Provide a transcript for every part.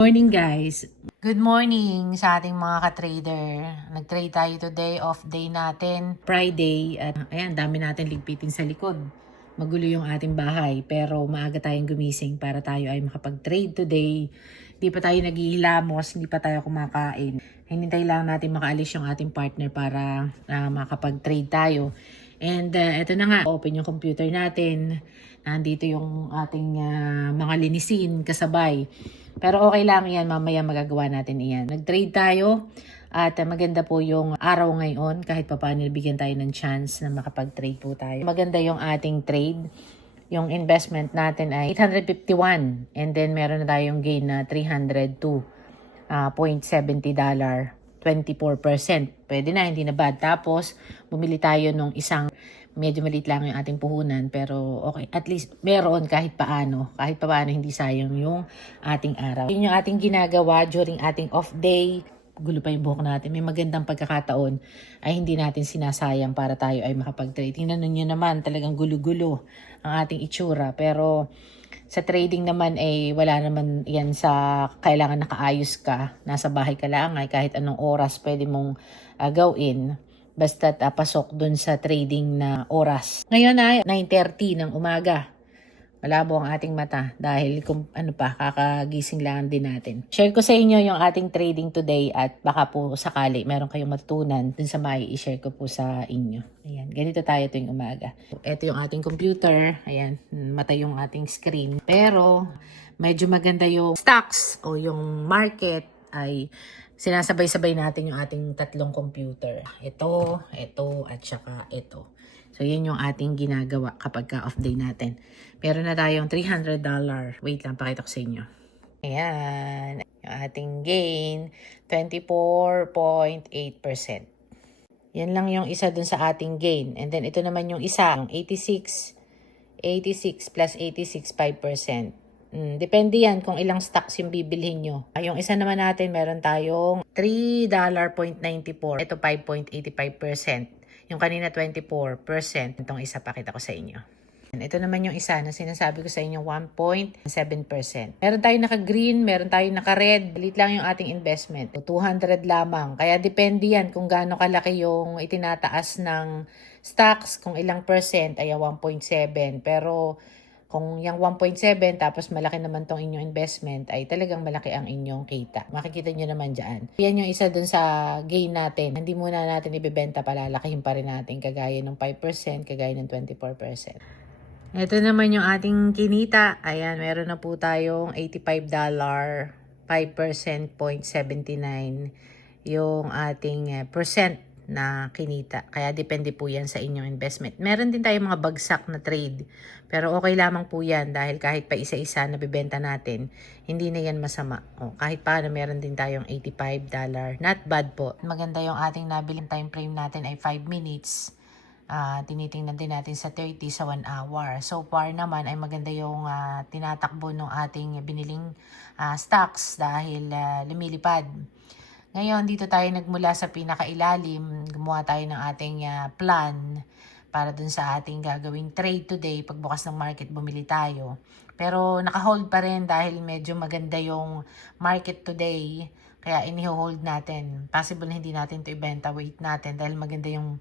Morning guys! Good morning sa ating mga ka-trader. Nag-trade tayo today, off day natin, Friday. At ayan, dami natin ligpitin sa likod. Magulo yung ating bahay pero maaga tayong gumising para tayo ay makapag-trade today. Hindi pa tayo naghihilamos, hindi pa tayo kumakain. Hinintay lang natin makaalis yung ating partner para makapag-trade tayo. And eto na nga, open yung computer natin. Nandito yung ating mga linisin kasabay. Pero okay lang yan, mamaya magagawa natin iyan. Nag-trade tayo at maganda po yung araw ngayon kahit papaano bigyan tayo ng chance na makapag-trade po tayo. Maganda yung ating trade. Yung investment natin ay 851 and then meron na tayong gain na $302.70. 24%. Pwede na, hindi na bad. Tapos, bumili tayo nung isang medyo maliit lang yung ating puhunan pero okay, at least meron kahit paano hindi sayang yung ating araw. Yun yung ating ginagawa during ating off day. Gulo pa yung buhok natin, may magandang pagkakataon ay hindi natin sinasayang para tayo ay makapag-trade. Tingnan nyo naman, talagang gulo-gulo ang ating itsura pero sa trading naman ay wala naman yan sa kailangan nakaayos ka, nasa bahay ka lang ay kahit anong oras pwede mong gawin. Basta pasok dun sa trading na oras. Ngayon ay 9:30 ng umaga. Malabo ang ating mata dahil kung ano pa, kakagising lang din natin. Share ko sa inyo yung ating trading today at baka po sakali meron kayong matutunan dun sa i-share ko po sa inyo. Ayan, ganito tayo tuwing umaga. Ito yung ating computer. Ayan, mata yung ating screen. Pero medyo maganda yung stocks o yung market ay sinasabay-sabay natin yung ating tatlong computer. Ito, at saka ito. So, yan yung ating ginagawa kapag off day natin. Meron na tayong $300. Wait lang, pakita ko sa inyo. Ayan. Yung ating gain, 24.8%. Yan lang yung isa dun sa ating gain. And then, ito naman yung isa, 86 plus 86, 5%. Depende yan kung ilang stocks yung bibilhin nyo. Yung isa naman natin, meron tayong $3.94. Ito 5.85%. Yung kanina 24%. Itong isa pakita ko sa inyo. Ito naman yung isa na sinasabi ko sa inyo 1.7%. Meron tayong naka-green, meron tayong naka-red. Balit lang yung ating investment. 200 lamang. Kaya depende yan kung gaano kalaki yung itinataas ng stocks. Kung ilang percent ay 1.7. Pero kung yung 1.7 tapos malaki naman tong inyong investment ay talagang malaki ang inyong kita. Makikita nyo naman dyan. Yan yung isa dun sa gain natin. Hindi muna natin ibibenta, palalakihin pa rin natin kagaya ng 5%, kagaya ng 24%. Ito naman yung ating kinita. Ayan, meron na po tayong $85, 5%, 0.79 yung ating percent na kinita. Kaya depende po yan sa inyong investment. Meron din tayong mga bagsak na trade. Pero okay lamang po yan dahil kahit pa isa-isa na bibenta natin, hindi na yan masama. O, kahit paano meron din tayong $85. Not bad po. Maganda yung ating nabiling time frame natin ay 5 minutes. Tinitingnan din natin sa 30 sa 1 hour. So far naman ay maganda yung tinatakbo ng ating biniling stocks dahil lumilipad. Ngayon, dito tayo nagmula sa pinakailalim. Gumawa tayo ng ating plan para dun sa ating gagawing trade today. Pagbukas ng market, bumili tayo. Pero naka-hold pa rin dahil medyo maganda yung market today. Kaya inihold natin. Possible na hindi natin ito ibenta. Wait natin dahil maganda yung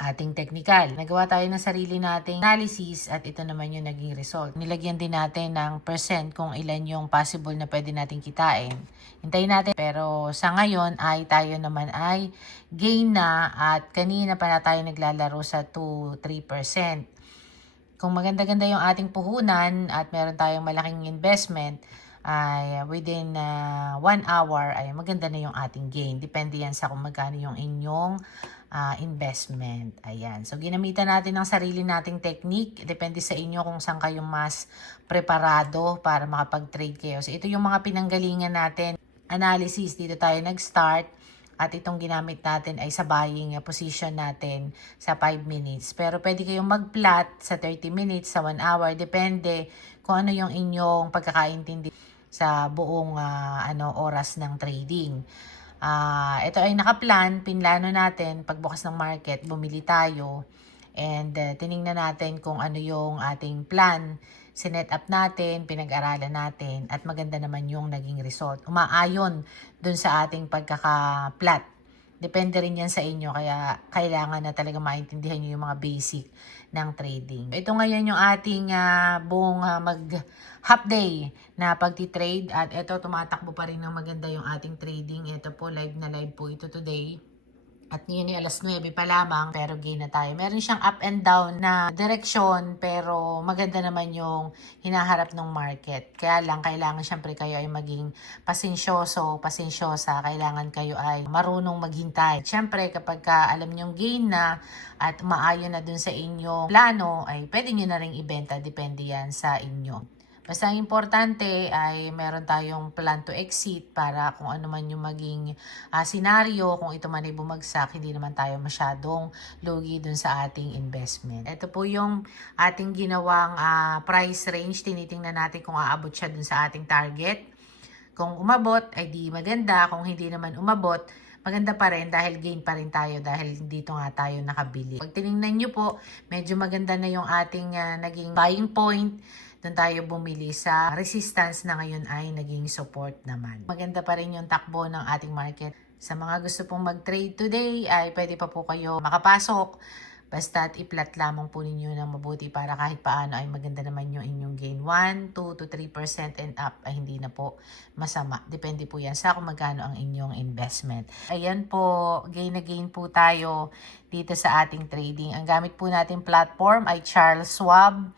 ating technical. Nagawa tayo ng sarili nating analysis at ito naman yung naging result. Nilagyan din natin ng percent kung ilan yung possible na pwede natin kitain. Hintayin natin. Pero sa ngayon ay tayo naman ay gain na at kanina pa na tayo naglalaro sa 2-3%. Kung maganda-ganda yung ating puhunan at meron tayong malaking investment, ay within 1 hour ay maganda na yung ating gain. Depende yan sa kung magkano yung inyong investment. Ayan. So, ginamitan natin ng sarili nating technique. Depende sa inyo kung saan kayo mas preparado para makapag-trade kayo. So, ito yung mga pinanggalingan natin. Analysis, dito tayo nag-start. At itong ginamit natin ay sa buying position natin sa 5 minutes. Pero pwede kayong mag-plot sa 30 minutes, sa 1 hour. Depende kung ano yung inyong pagkakaintindi sa buong oras ng trading. Ito ay nakaplan, pinlano natin, pagbukas ng market, bumili tayo. And tiningnan natin kung ano yung ating plan, sinet up natin, pinag-aralan natin, at maganda naman yung naging result. Umaayon dun sa ating pagkaka-plot. Depende rin yan sa inyo, kaya kailangan na talaga maintindihan nyo yung mga basic ng trading. Ito ngayon yung ating buong half day na pagti-trade, at ito tumatakbo pa rin ng maganda yung ating trading. Ito po, live na live po ito today. At yun ay alas 9 pa lamang, pero gain na tayo. Meron siyang up and down na direksyon, pero maganda naman yung hinaharap ng market. Kaya lang, kailangan syempre kayo ay maging pasensyosa. Kailangan kayo ay marunong maghintay. Syempre, kapag alam nyong gain na at umaayon na dun sa inyong plano, ay pwede nyo na rin ibenta. Depende yan sa inyo. Basta ang importante ay meron tayong plan to exit para kung ano man yung maging senaryo, kung ito man ay bumagsak, hindi naman tayo masyadong lugi dun sa ating investment. Ito po yung ating ginawang price range. Tinitingnan natin kung aabot siya dun sa ating target. Kung umabot, ay di maganda. Kung hindi naman umabot, maganda pa rin dahil gain pa rin tayo dahil dito nga tayo nakabili. Pag tinignan nyo po, medyo maganda na yung ating naging buying point. Doon tayo bumili sa resistance na ngayon ay naging support naman. Maganda pa rin yung takbo ng ating market. Sa mga gusto pong mag-trade today ay pwede pa po kayo makapasok. Basta't i-plot lamang po ninyo ng mabuti para kahit paano ay maganda naman yung inyong gain. 1, 2 to 3% and up ay hindi na po masama. Depende po yan sa kung magkano ang inyong investment. Ayan po, gain na gain po tayo dito sa ating trading. Ang gamit po nating platform ay Charles Schwab.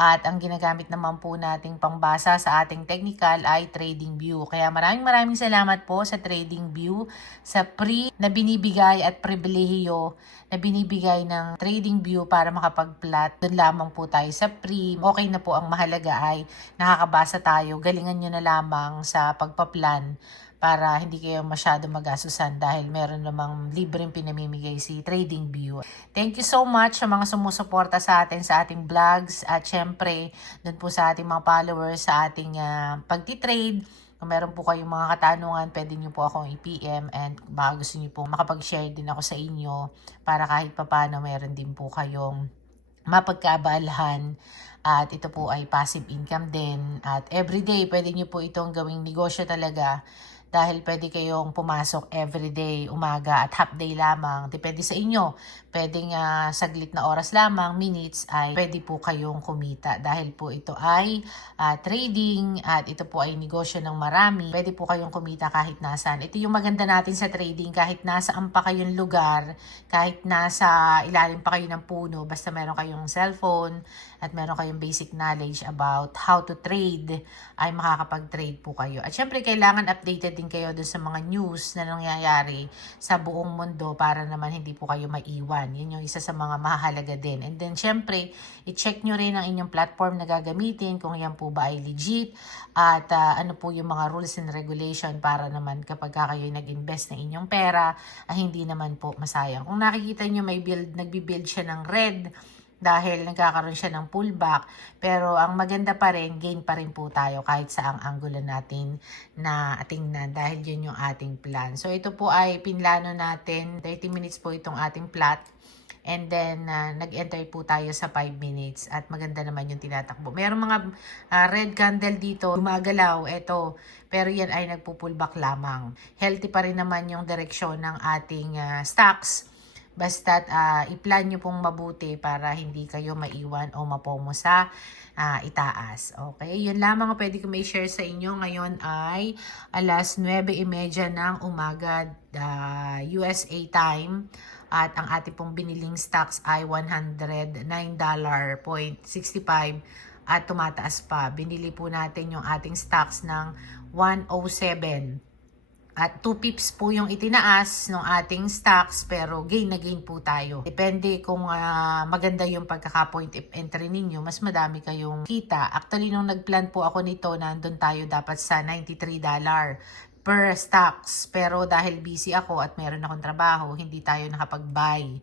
At ang ginagamit naman po nating pangbasa sa ating technical ay TradingView. Kaya maraming salamat po sa TradingView sa free na binibigay at pribilehiyo na binibigay ng TradingView para makapag-plot. Doon lamang po tayo sa free. Okay na po, ang mahalaga ay nakakabasa tayo. Galingan nyo na lamang sa pagpa-plan para hindi kayo masyado magasusan dahil meron namang libreng pinamimigay si TradingView. Thank you so much sa mga sumusuporta sa atin sa ating vlogs at syempre dun po sa ating mga followers sa ating pagtitrade. Kung meron po kayong mga katanungan, pwede nyo po akong i-PM and baka gusto nyo po makapag-share din ako sa inyo para kahit papano meron din po kayong mapagkaabalahan. At ito po ay passive income din. At everyday, pwede nyo po itong gawing negosyo talaga. Dahil pwede kayong pumasok everyday, umaga at half day lamang. Depende sa inyo. Pwedeng saglit na oras lamang, minutes, ay pwede po kayong kumita. Dahil po ito ay trading at ito po ay negosyo ng marami. Pwede po kayong kumita kahit nasaan. Ito yung maganda natin sa trading. Kahit nasaan pa kayong lugar, kahit nasa ilalim pa kayo ng puno, basta meron kayong cellphone at meron kayong basic knowledge about how to trade, ay makakapag-trade po kayo. At syempre, kailangan updated din kayo dun sa mga news na nangyayari sa buong mundo para naman hindi po kayo maiwan. Yun yung isa sa mga mahalaga din. And then, syempre, i-check nyo rin ang inyong platform na gagamitin kung yan po ba ay legit at ano po yung mga rules and regulation para naman kapag kayo nag-invest ng inyong pera, hindi naman po masayang. Kung nakikita nyo may nagbi-build siya ng red, dahil nagkakaroon siya ng pullback. Pero ang maganda pa rin, gain pa rin po tayo kahit sa ang angulo natin na tingnan dahil yun yung ating plan. So ito po ay pinlano natin, 30 minutes po itong ating plot. And then, nag-enter po tayo sa 5 minutes at maganda naman yung tinatakbo. Merong mga red candle dito, gumagalaw, eto. Pero yan ay nagpo-pullback lamang. Healthy pa rin naman yung direksyon ng ating stocks. Basta't i-plan nyo pong mabuti para hindi kayo maiwan o mapomo sa itaas. Okay, yun lamang ang pwede ko may share sa inyo. Ngayon ay alas 9:30 ng umaga USA time. At ang ating pong biniling stocks ay $109.65 at tumataas pa. Binili po natin yung ating stocks ng 107. At 2 pips po yung itinaas ng ating stocks pero gain na gain po tayo. Depende kung maganda yung pagkaka-point of entry ninyo, mas madami kayong kita. Actually, nung nagplan po ako nito, nandun tayo dapat sa $93 per stocks. Pero dahil busy ako at meron akong trabaho, hindi tayo nakapag-buy.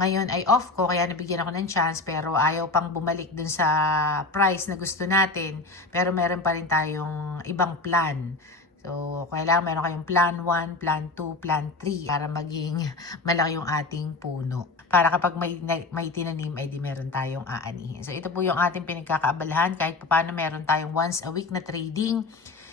Ngayon ay off ko, kaya nabigyan ako ng chance pero ayaw pang bumalik dun sa price na gusto natin. Pero meron pa rin tayong ibang plan. So, kailangan meron kayong plan 1, plan 2, plan 3 para maging malaki yung ating puno. Para kapag may tinanim, ay di meron tayong aanihin. So, ito po yung ating pinagkakaabalahan. Kahit paano meron tayong once a week na trading.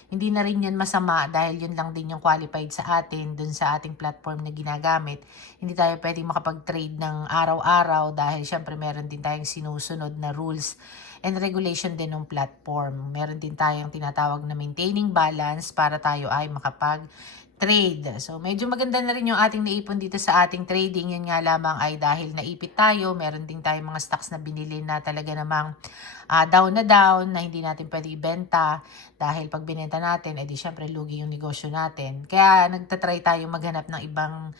Hindi na rin yan masama dahil yun lang din yung qualified sa atin dun sa ating platform na ginagamit. Hindi tayo pwedeng makapag-trade ng araw-araw dahil syempre meron din tayong sinusunod na rules and regulation din ng platform. Meron din tayong tinatawag na maintaining balance para tayo ay makapag-trade. So, medyo maganda na rin yung ating naipon dito sa ating trading. Yun nga lamang ay dahil naipit tayo, meron din tayong mga stocks na binili na talaga namang down na hindi natin pwede ibenta dahil pag binenta natin, edi syempre lugi yung negosyo natin. Kaya nagtatry tayo maghanap ng ibang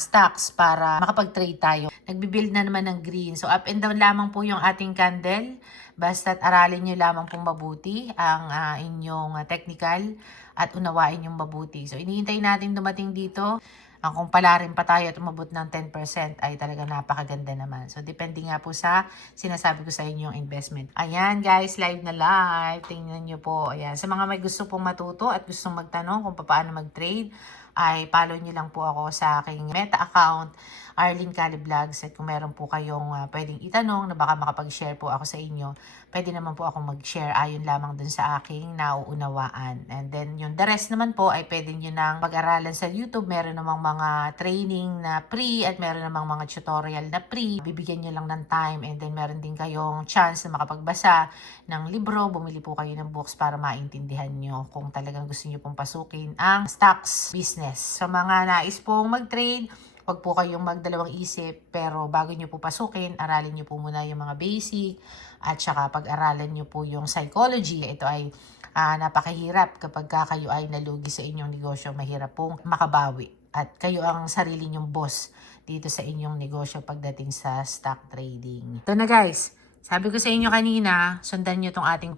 stocks para makapag-trade tayo. Nagbibuild na naman ng green. So, up and down lamang po yung ating candle. Basta't aralin nyo lamang pong mabuti ang inyong technical at unawain yung mabuti. So, inihintay natin dumating dito. Kung palarin pa tayo at umabot ng 10% ay talaga napakaganda naman. So, depende nga po sa sinasabi ko sa inyo yung investment. Ayan guys, live na live. Tingnan nyo po. Ayan. Sa mga may gusto pong matuto at gustong magtanong kung paano mag-trade, ay follow nyo lang po ako sa aking Meta account, Arlene Cali Vlogs. At kung meron po kayong pwedeng itanong na baka makapag-share po ako sa inyo, pwede naman po ako mag-share ayon lamang dun sa aking nauunawaan. And then yung the rest naman po ay pwede nyo nang pag-aralan sa YouTube. Meron namang mga training na free at meron namang mga tutorial na free. Bibigyan nyo lang ng time and then meron din kayong chance na makapagbasa ng libro. Bumili po kayo ng books para maintindihan nyo kung talagang gusto nyo pong pasukin ang stocks business. Sa mga nais pong mag-trade, huwag po kayong magdalawang isip, pero bago nyo po pasukin, aralin nyo po muna yung mga basic at saka pag-aralan nyo po yung psychology. Ito ay napakahirap kapag kayo ay nalugi sa inyong negosyo. Mahirap pong makabawi at kayo ang sarili nyong boss dito sa inyong negosyo pagdating sa stock trading. Ito na guys, sabi ko sa inyo kanina, sundan nyo tong ating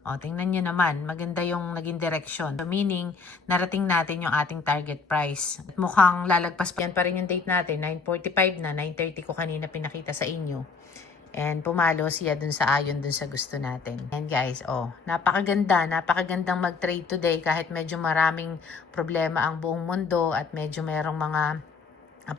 O, tingnan nyo naman, maganda yung naging direction. So, meaning, narating natin yung ating target price. At mukhang lalagpas pa yan pa rin yung date natin. 9:45 na, 9:30 ko kanina pinakita sa inyo. And pumalo siya dun sa ayon dun sa gusto natin. And guys, napakagandang mag-trade today kahit medyo maraming problema ang buong mundo at medyo merong mga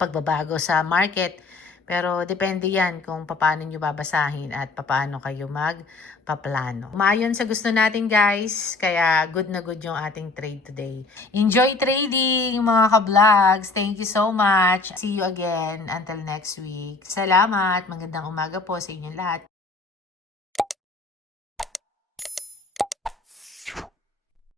pagbabago sa market. Pero depende yan kung paano nyo babasahin at paano kayo magpaplano. Umayon sa gusto natin guys, kaya good na good yung ating trade today. Enjoy trading mga ka-vlogs. Thank you so much. See you again until next week. Salamat. Magandang umaga po sa inyong lahat.